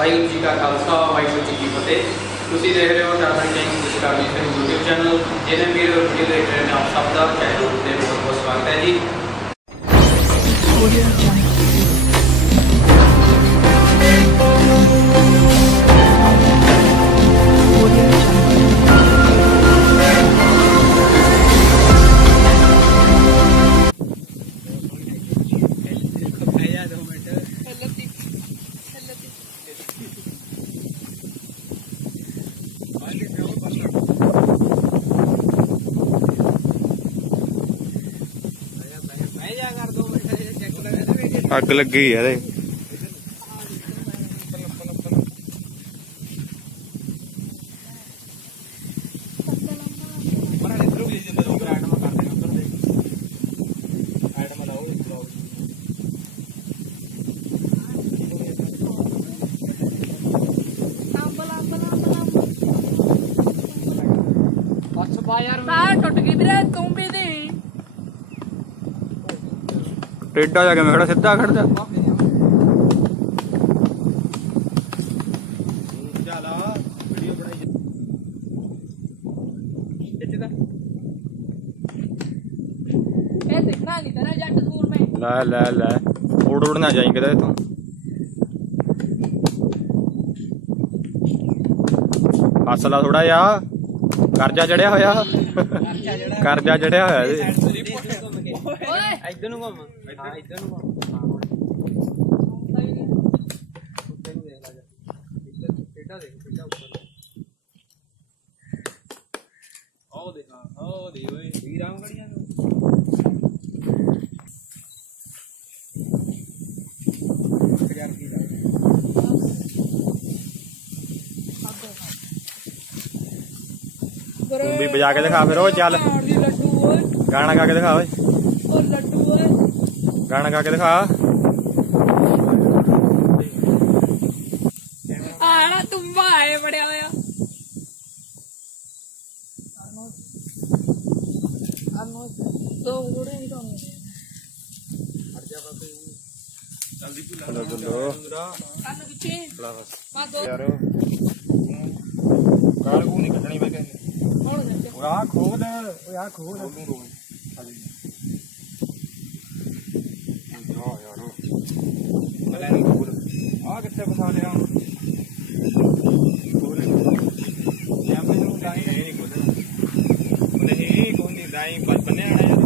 ਵਾਹਿਗੁਰੂ ਜੀ ਕਾ ਖਾਲਸਾ, ਵਾਹਿਗੁਰੂ ਜੀ ਕੀ ਫਤਿਹ ਤੁਸੀਂ ਦੇਖ ਰਹੇ ਹੋ ਟਾਟਾ ਟੈਂਕ ਡਿਸਕਵਰੀ ਤੇ YouTube ਚੈਨਲ ਜਿਹਨੇ ਵੀਡੀਓ ਵੀਡੀਓ ਦੇਖ ਰਹੇ ਨੇ ਆਪ ਸਭ ਦਾ ਚੈਨਲ ਤੇ ਬਹੁਤ ਬਹੁਤ ਸਵਾਗਤ ਹੈ ਜੀ Audio Jungle. ਅੱਗ ਲੱਗੀ ਆ ਇਹਦੇ ਸਾਹ ਟੁੱਟ ਗਈ ਵੀਰੇ ਤੂੰ ਵੀ ਦੀ ਟੇਡਾ ਜਾ ਕੇ ਮੈਂ ਖੜਾ ਸਿੱਧਾ ਖੜ ਲੈ ਲੈ ਲੈ। ਉੜ ਉੜ ਨਾ ਜਾਈਂ ਕਿਤੇ ਤੂੰ ਹੱਸਲਾ ਥੋੜਾ ਜਿਹਾ। ਕਰਜ਼ਾ ਚੜਿਆ ਹੋਇਆ। ਕਰਜ਼ਾ ਚੜਿਆ ਹੋਇਆ ਇਹਦੇ। ਇੱਧਰ ਨੂੰ ਘੁੰਮ। ਹਾਂ ਇੱਧਰ ਨੂੰ ਘੁੰਮ। ਟੇਡਾ ਦੇਖ ਟੇਡਾ ਉੱਪਰ ਆਓ ਦੇਖਾ ਆਓ ਦੇ ਓਏ ਵੀਰਾਂ ਗੜੀਆਂ ਨੂੰ। ਤੂੰ ਵੀ ਵਜਾ ਕੇ ਦਿਖਾ ਫਿਰ ਉਹ ਚੱਲ। ਗਾਣਾ ਗਾ ਕੇ ਦਿਖਾ ਓਏ। ਗਾਣਾ ਗਾ ਕੇ ਦਿਖਾ। ਆਣਾ ਤੁੰਬਾ ਆਏ ਬੜਿਆ ਹੋਇਆ। ਦੋ ਗੁੜੇ ਨਹੀਂ ਤੋਂ ਚਲੋ ਚਲੋ ਕੰਨ ਪਿੱਛੇ। ਮਾ ਦੋ। ਯਾਰ ਗਾਲ ਕੋ ਨਹੀਂ ਕੱਢਣੀ ਮੈਂ ਕਹਿੰਦੇ। ਹੁਣ ਲੱਗੇ ਓਏ ਆ ਖੋਲ ਓਏ ਆ ਖੋਲ ਆ ਕਿੱਥੇ ਫਸਾ ਲਿਆ ਨਹੀਂ ਕੋਈ ਨਹੀਂ ਦਾਈ ਬੰਨੇ ਆਣਾ ਯਾਰ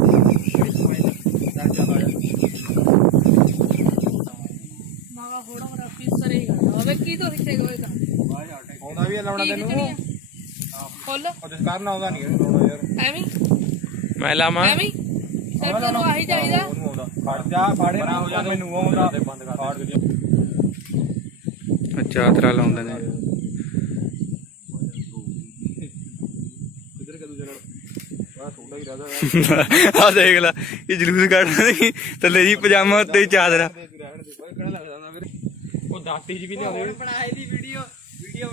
ਮਾਗਾ ਹੋੜਾ ਮੇਰਾ ਫੀਸਰ ਹੀ ਕਰਦਾ ਹੋਵੇ ਕੀ ਤੋਂ ਰਿਖੇ ਹੋਏਗਾ ਆਉਂਦਾ ਵੀ ਆ ਲਾਉਣਾ ਕੀ ਤੈਨੂੰ ਕਿਤਨੀ ਫੁੱਲ ਉਹ ਜਿਸ ਕਾਰਨ ਆਉਂਦਾ ਨਹੀਂ ਲਾਉਣਾ ਯਾਰ ਐਵੇਂ ਮੈਂ ਲਾਵਾਂ ਐਵੇਂ ਸਿਰ ਤੇ ਨੂੰ ਆਹੀ ਚਾਹੀਦਾ ਉਹਨੂੰ ਆਉਂਦਾ ਫੜ ਜਾ ਫਾੜੇ ਹੋ ਜਾ ਮੈਨੂੰ ਆਉਂਦਾ। ਬੰਦ ਕਰ ਫਾੜ ਦੇ ਅੱਛਾ ਤਰਾ ਲਾਉਂਦੇ ਨੇ। ਕਿੱਧਰ ਕਦੂ ਜਰਾ ਆ ਦੇਖ ਲੈ ਇਹ ਜਲੂਸ ਕੱਢਦਾ ਨਹੀਂ ਥੱਲੇ ਜੀ ਪਜਾਮਾ ਉੱਤੇ ਚਾਦਰਾ। ਕਿਹੜਾ ਲੱਗਦਾ ਨਾ ਵੀਰੇ ਉਹ ਦਾਤੀ ਜੀ ਵੀ ਲਿਆਉਂਦੇ ਬਣਾਏ ਦੀ ਵੀਡੀਓ ਵੀਡੀਓ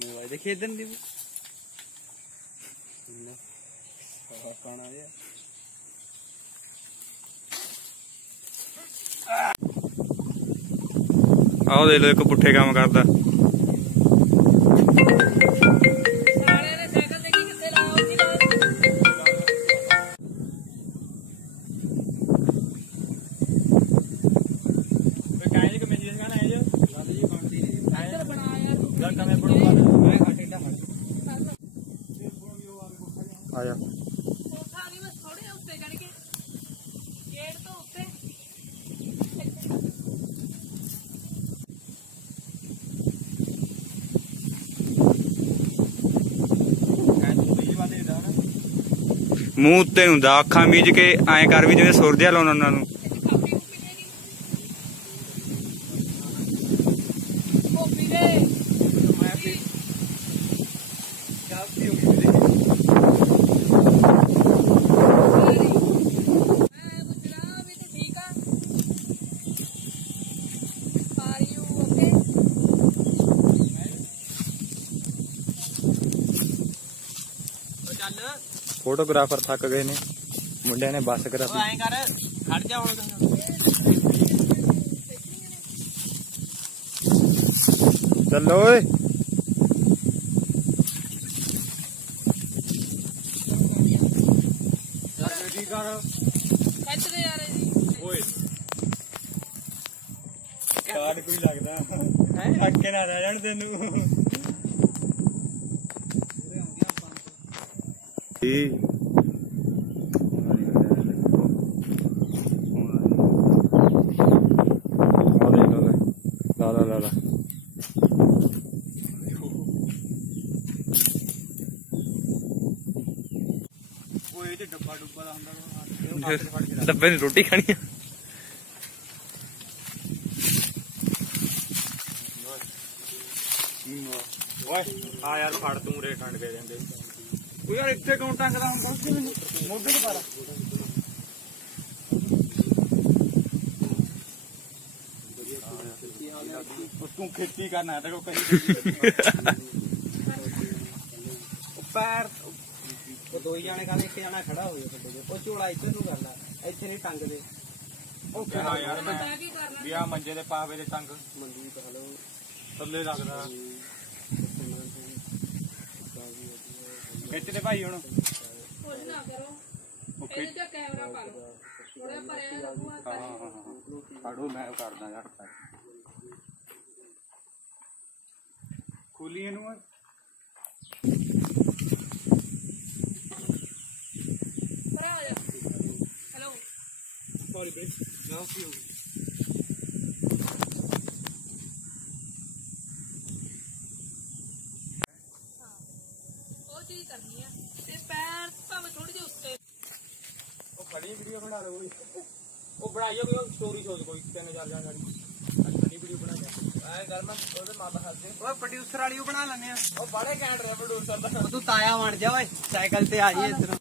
ਖੇਡਣ ਦੀ ਦੇਖੇ ਇਧਰ ਕਾਣਾ ਜਿਹਾ ਆਹ ਦੇ ਲੋ ਇੱਕ ਪੁੱਠੇ ਕੰਮ ਕਰਦਾ। ਮੂੰਹ ਉੱਤੇ ਹੁੰਦਾ, ਅੱਖਾਂ ਮੀਚ ਕੇ ਐਂ ਕਰ ਵੀ ਜਿਵੇਂ ਸੁਰ ਜਿਹਾ ਲਾਉਣਾ ਉਹਨਾਂ ਨੂੰ ਕਾਫੀ ਕੁਪੀ ਹੈਗੀ ਕੋਪੀ ਦੇ ਮੈਂ ਵੀ ਕਾਫੀ ਹੋ ਗਈ ਸਾਰੀ ਫੋਟੋਗ੍ਰਾਫਰ ਥੱਕ ਗਏ ਨੇ। ਮੁੰਡਿਆਂ ਨੇ ਬੱਸ ਕਰਾਤੀ। ਐਂ ਕਰ ਖੜ ਜਾ ਹੁਣ। ਚੱਲੋ ਓਏ। ਖਿੱਚਦੇ ਯਾਰ ਇਹਦੀ ਓਏ। ਕਾਰਡ ਕੋਈ ਲੱਗਦਾ? ਹੈ? ਅੱਕੇ ਨਾ ਰਹਿ ਜਾਣ ਤੈਨੂੰ। ਏ ਲਾ ਲਾ ਲਾ ਲਾ ਓਏ ਤੇ ਡੱਬਾ ਡੁੱਬਾ ਦਾ ਹੁੰਦਾ ਡੱਬੇ ਦੀ ਰੋਟੀ ਖਾਣੀ ਆ। ਓਏ, ਆ ਯਾਰ ਫੜ, ਤੂੰ ਰੇ ਠੰਡ ਕੇ ਉਹ ਯਾਰ ਇੱਥੇ ਕੌਣ ਟੰਗਦਾ ਹੁੰਦਾ ਉਸ ਮੈਨੂੰ? ਮੋਢੇ ਤੇ ਪਾਰਾ ਉਸ ਤੂੰ ਖੇਤੀ ਕਰਨਾ ਹੈ ਤੇ ਕੋ ਕਹੀ ਪੈਰ ਉਹ ਦੋ ਹੀ ਜਾਣੇ ਕਹਿੰਦੇ ਇੱਕ ਜਾਣਾ ਖੜਾ ਹੋਵੇ ਤੁਹਾਡੇ ਕੋਲ। ਉਹ ਝੋਲਾ ਇੱਧਰ ਨੂੰ ਕਰ ਲੈ ਇੱਥੇ ਨਹੀਂ ਟੰਗਦੇ। ਉਹ ਕਿਹਾ ਯਾਰ ਮੈਂ ਮੈਂ ਕੀ ਕਰਨਾ ਵੀ ਆ ਮੰਜੇ ਦੇ ਪਾਵੇ ਦੇ ਟੰਗ। ਮੰਦੀ ਕਹ ਲਓ। ਥੱਲੇ ਲੱਗਦਾ ਖਿੱਚ ਦੇ ਭਾਈ ਹੁਣ। ਕੁਝ ਨਾ ਕਰੋ। ਉਹ ਇਹਦੇ ਤੇ ਕੈਮਰਾ ਪਾ ਲਓ। ਥੋੜਾ ਭਰਿਆ ਲੱਗੂਗਾ ਕਰੀ ਕਾੜੋ ਮੈਂ ਕਰਦਾ ਯਾਰ। ਖੋਲੀ ਇਹਨੂੰ ਓਏ। ਭਰਾ ਹੋ ਜਾ। ਹੈਲੋ ਚੀਜ਼ ਕਰਨੀ ਆ ਤੇ ਪੈਰ ਭਾਵੇਂ ਥੋੜੀ ਜਿਹੀ ਉੱਤੇ ਉਹ ਖੜੀ ਵੀਡੀਓ ਬਣਾ ਲਓ। ਉਹ ਬਣਾਈਓ ਕੋਈ ਸਟੋਰੀ ਸੋਚ ਕੋਈ ਤਿੰਨ ਚਾਰ ਜਾਣ ਵਾਲੀ ਖੜੀ ਵੀਡੀਓ ਬਣਾ ਜਾ ਐ ਗੱਲ ਮੈਂ ਉਹਦੇ ਮਾਤਾ ਹੱਸਦੇ। ਓਏ ਪ੍ਰੋਡਿਊਸਰ ਵਾਲੀ ਉਹ ਬਣਾ ਲੈਨੇ ਆ। ਉਹ ਬੜੇ ਘੈਂਟ ਰਿਹਾ ਪ੍ਰੋਡਿਊਸਰ ਦਾ। ਉਹ ਤੂੰ ਤਾਇਆ ਬਣ ਜਾ ਓਏ ਸਾਈਕਲ ਤੇ ਆ ਜੀ ਇੱਧਰ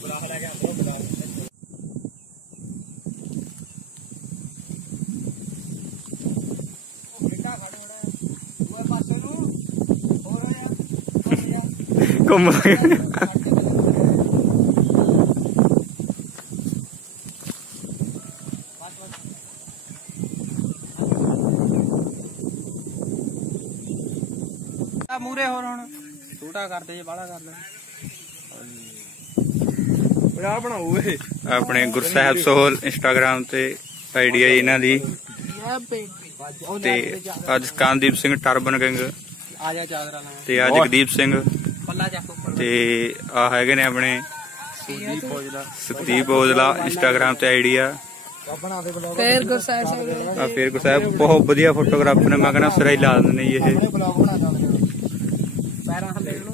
ਬੁਲਾ ਲੈ ਗਿਆ ਉਹ ਬੁਲਾ ਓਏ ਪਾਸੇ ਨੂੰ ਹੋਰ ਹੋ ਜਾ ਹੋ ਜਾ ਘੁੰਮ ਆ ਮੂਰੇ ਹੋਰ ਹੁਣ। ਛੋਟਾ ਕਰਦੇ ਜੇ ਬਾਹਲਾ ਕਰ ਲੈ ਆ ਬਣਾਓ ਓਏ। ਆਪਣੇ ਗੁਰਸਾਹਿਬ ਸੋਹਲ ਇੰਸਟਾਗ੍ਰam ਤੇ ਆਈਡੀ ਹੈ ਇਹਨਾਂ ਦੀ। ਤੇ ਅੱਜ ਕਾਨਦੀਪ ਸਿੰਘ ਟਰਬਨ ਕਿੰਗ ਆ ਜਾ ਚਾਦਰਾ ਲੈ ਤੇ ਆ ਜਗਦੀਪ ਸਿੰਘ। ਤੇ ਆ ਹੈਗੇ ਨੇ ਆਪਣੇ ਸੁਦੀਪ ਔਜਲਾ। ਇੰਸਟਾਗ੍ਰam ਤੇ ਆਈਡੀ ਆ। ਫੇਰ ਗੁਰਸਾਹਿਬ ਆ ਫਿਰ ਗੁਰਸਾਹਿਬ ਬਹੁਤ ਵਧੀਆ ਫੋਟੋਗ੍ਰਾਫਰ ਨੇ ਮੈਂ ਕਹਿੰਦਾ ਸਿਰਾ ਹੀ ਲਾ ਦਿੰਦੇ ਨੇ ਇਹ।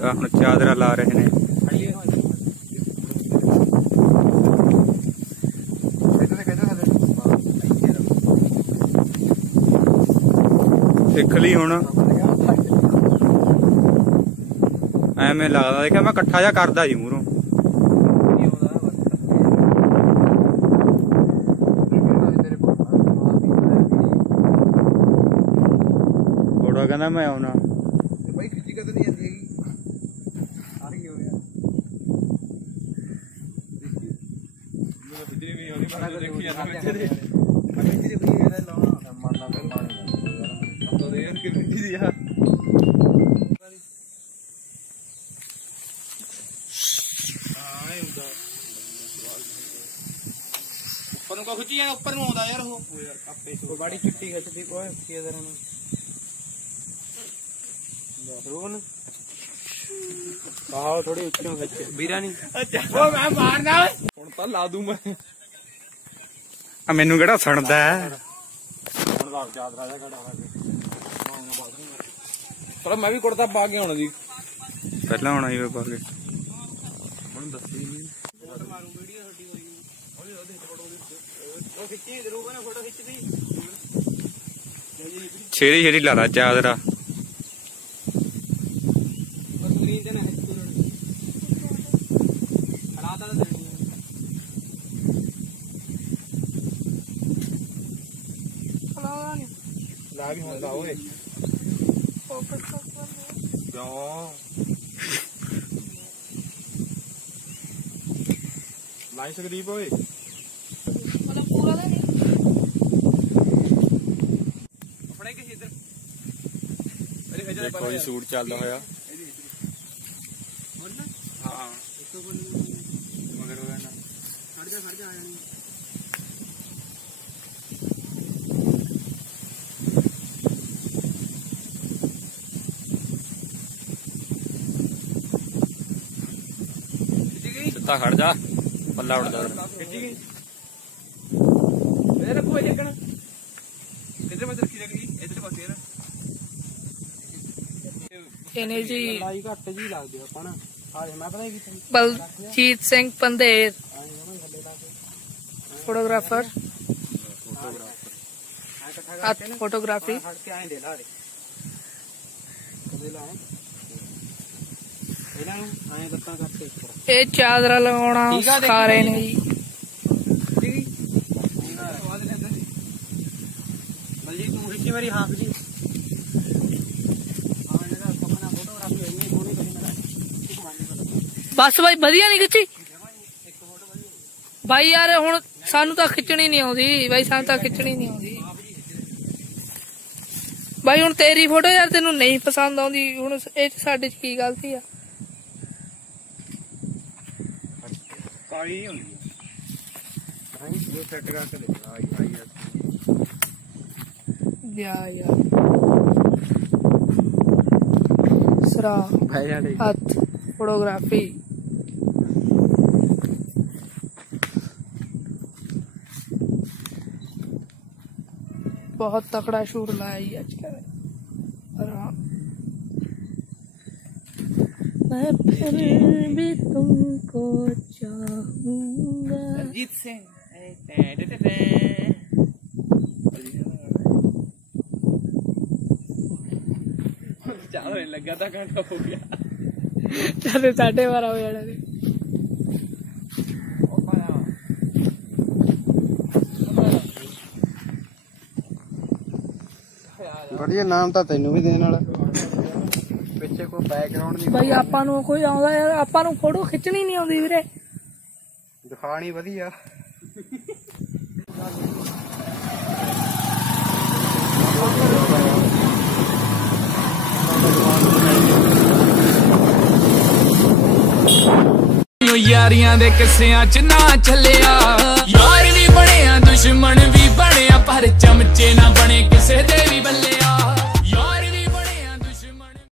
ਆ ਹੁਣ ਚਾਦਰਾ ਲਾ ਰਹੇ ਨੇ। ਸਿੱਖ ਲਈ ਹੁਣ। ਐਵੇਂ ਲੱਗਦਾ, ਦੇਖਿਆ ਮੈਂ ਇਕੱਠਾ ਜਿਹਾ ਕਰਦਾ ਜੀ ਮੂਹਰੋਂ। ਥੋੜਾ ਕਹਿੰਦਾ ਮੈਂ ਆਉਣਾ। ਬਾਈ ਖਿੱਚੀ ਕਦ ਨਹੀਂ ਜਾਂਦੀ ਹੈਗੀ? ਆ ਕੀ ਹੋ ਗਿਆ ਦੇਖੀ ਜਾਂਦਾ ਵਿੱਚ ਦੇ ਮਿੱਟੀ ਦੀ ਕੋਈ ਇਹਦਾ ਲਾਉਣਾ ਮੰਨਦਾ ਫਿਰ ਪਾਣੀ ਤੋਂ ਦੇ ਯਾਰ ਕਿ ਮਿੱਟੀ ਦੀ ਆ ਹਾਂ ਇਹ ਹੁੰਦਾ ਕੋ ਖਿੱਚੀ ਜਾਂਦਾ ਉੱਪਰ ਨੂੰ ਆਉਂਦਾ ਯਾਰ ਉਹ। ਉਹ ਯਾਰ ਬੜੀ ਚਿੱਟੀ ਖਿੱਚਦੀ ਕੋਈ ਕੀ ਦਰ ਨੂੰ ਰੋਣ ਆਹ ਥੋੜੀ ਉੱਚੋਂ ਖਿੱਚ। ਵੀਰਾ ਨਹੀਂ ਓ ਮੈਂ ਮਾਰਨਾ ਹੁਣ ਤਾਂ ਲਾ ਦੂੰ ਮੈਂ। ਆ ਮੈਨੂੰ ਕਿਹੜਾ ਸਣਦਾ ਹੈ? ਹੁਣ ਲੱਗ ਚਾਦਰਾ ਦਾ ਘੜਾ ਪਰ ਮੈਂ ਵੀ ਕੁੜਤਾ ਪਾ ਕੇ ਆਉਣਾ ਜੀ ਪਹਿਲਾਂ ਆਉਣਾ ਹੀ ਪਾ ਕੇ। ਹੁਣ ਦੱਸੀ ਨਹੀਂ। ਛੇੜੀ ਛੇੜੀ ਲਾ ਲਾ ਚਾਦਰਾ ਲਾ ਵੀ ਹੁੰਦਾ ਓਏ ਕਿਉਂ ਲਾਈ ਸਕਦੀਪ ਓਏ ਦੇਖੋ ਜੀ ਸੂਟ ਚੱਲਦਾ ਹੋਇਆ। ਹਾਂ। ਮਗਰ ਹੋ ਜਾਣਾ। ਖੜ ਜਾ ਖੜ ਜਾ ਆ ਜਾਣੀ ਸਿੱਧਾ ਖੜ ਜਾ। ਪੱਲਾ ਉੱਡਦਾ ਖਿੱਚੀ ਗਈ ਇਹ ਰੱਖੋ ਮੈਂ ਰੱਖੀ ਰੱਖੀ। ਇੱਧਰ ਪਾਸੇ ਯਾਰ ਇਹਨੇ ਜੀ ਲਾਈ ਘੱਟ ਜੀ ਲੱਗਦੀ ਆਪਾਂ ਨਾ। ਆ ਮੈਂ ਪਤਾ ਕੀ ਕੀਤਾ? ਬਲਜੀਤ ਸਿੰਘ ਪੰਧੇਰ। ਫੋਟੋਗ੍ਰਾਫਰ। ਹੱਥ ਫੋਟੋਗ੍ਰਾਫੀ। ਇਹ ਚਾਦਰਾ ਲਗਾਉਣਾ ਸਿਖਾ ਰਹੇ ਨੇ। ਜੀ। ਠੀਕ ਹੈ ਸਵਾਦ ਲੈਂਦਾ ਸੀ ਬਲਜੀ ਤੂੰ ਖਿੱਚੀ ਮੇਰੀ ਹਾਫ ਜੀ ਹਾਂ ਇਹਦਾ ਸੁਪਨਾ ਫੋਟੋਗ੍ਰਾਫੀ ਹੋਈ ਨਹੀਂ ਹੋਣੀ ਕਰੀ ਮੇਰਾ ਇੱਕ ਮੰਨ ਪਤਾ ਬਸ ਬਾਈ ਵਧੀਆ ਨਹੀਂ ਖਿੱਚੀ? ਬਾਈ ਯਾਰ ਹੁਣ ਸਾਨੂੰ ਤਾਂ ਖਿੱਚਣੀ ਨਹੀਂ ਆਉਂਦੀ। ਬਾਈ ਸਾਨੂੰ ਤਾਂ ਖਿੱਚਣੀ ਨਹੀਂ ਆਉਂਦੀ। ਬਾਈ ਹੁਣ ਤੇਰੀ ਫੋਟੋ ਯਾਰ ਤੈਨੂੰ ਨਹੀਂ ਪਸੰਦ ਆਉਂਦੀ। ਹੁਣ ਇਹ 'ਚ ਸਾਡੇ ਚ ਕੀ ਗਲਤੀ ਆ? ਕਾਲੀ ਹੀ ਹੁੰਦੀ। ਹੈ ਹਾਂ ਇਹ ਸੈੱਟ ਕਰਕੇ ਦੇ ਆਈ ਆਈ ਯਾ ਯਾਰ ਸਰਾ ਹੱਥ ਫੋਟੋਗ੍ਰਾਫੀ। ਬਹੁਤ ਤਕੜਾ ਸ਼ੂਟ ਲਾਇਆ ਜੀ ਅੱਜ ਕੱਲ ਪਰ ਹਾਂ। ਮੈਂ ਫਿਰ ਵੀ ਤੁਮਕੋ ਚਾਹੂੰਗਾ। ਅਰਜੀਤ ਸਿੰਘ। ਟੇ ਟੇ ਟੇ ਚਾਹ ਲੱਗਾ ਤਾਂ ਘੰਟਾ ਹੋ ਗਿਆ। ਚਾਹੇ 12:30 ਹੋ ਜਾਣਾ ਵਧੀਆ ਨਾਮ ਤਾਂ ਤੈਨੂੰ ਵੀ ਦੇਣ ਵਾਲਾ। ਪਿੱਛੇ ਕੋਈ ਬੈਕਗ੍ਰਾਉਂਡ ਨਹੀਂ ਬਈ ਆਪਾਂ ਨੂੰ ਕੋਈ ਆਉਂਦਾ ਯਾਰ ਆਪਾਂ ਨੂੰ ਫੋਟੋ ਖਿੱਚਣੀ ਨਹੀਂ ਆਉਂਦੀ ਵੀਰੇ। ਦਿਖਾਣੀ ਵਧੀਆ। ਯਾਰੀਆਂ ਦੇ ਕਿੱਸਿਆਂ 'ਚ ਨਾ ਚੱਲਿਆ। ਯਾਰ ਵੀ ਬਣਿਆ ਦੁਸ਼ਮਣ ਵੀ ਬਣਿਆ ਪਰ ਚਮਚੇ ਨਾ ਬਣੇ ਕਿਸੇ ਦੇ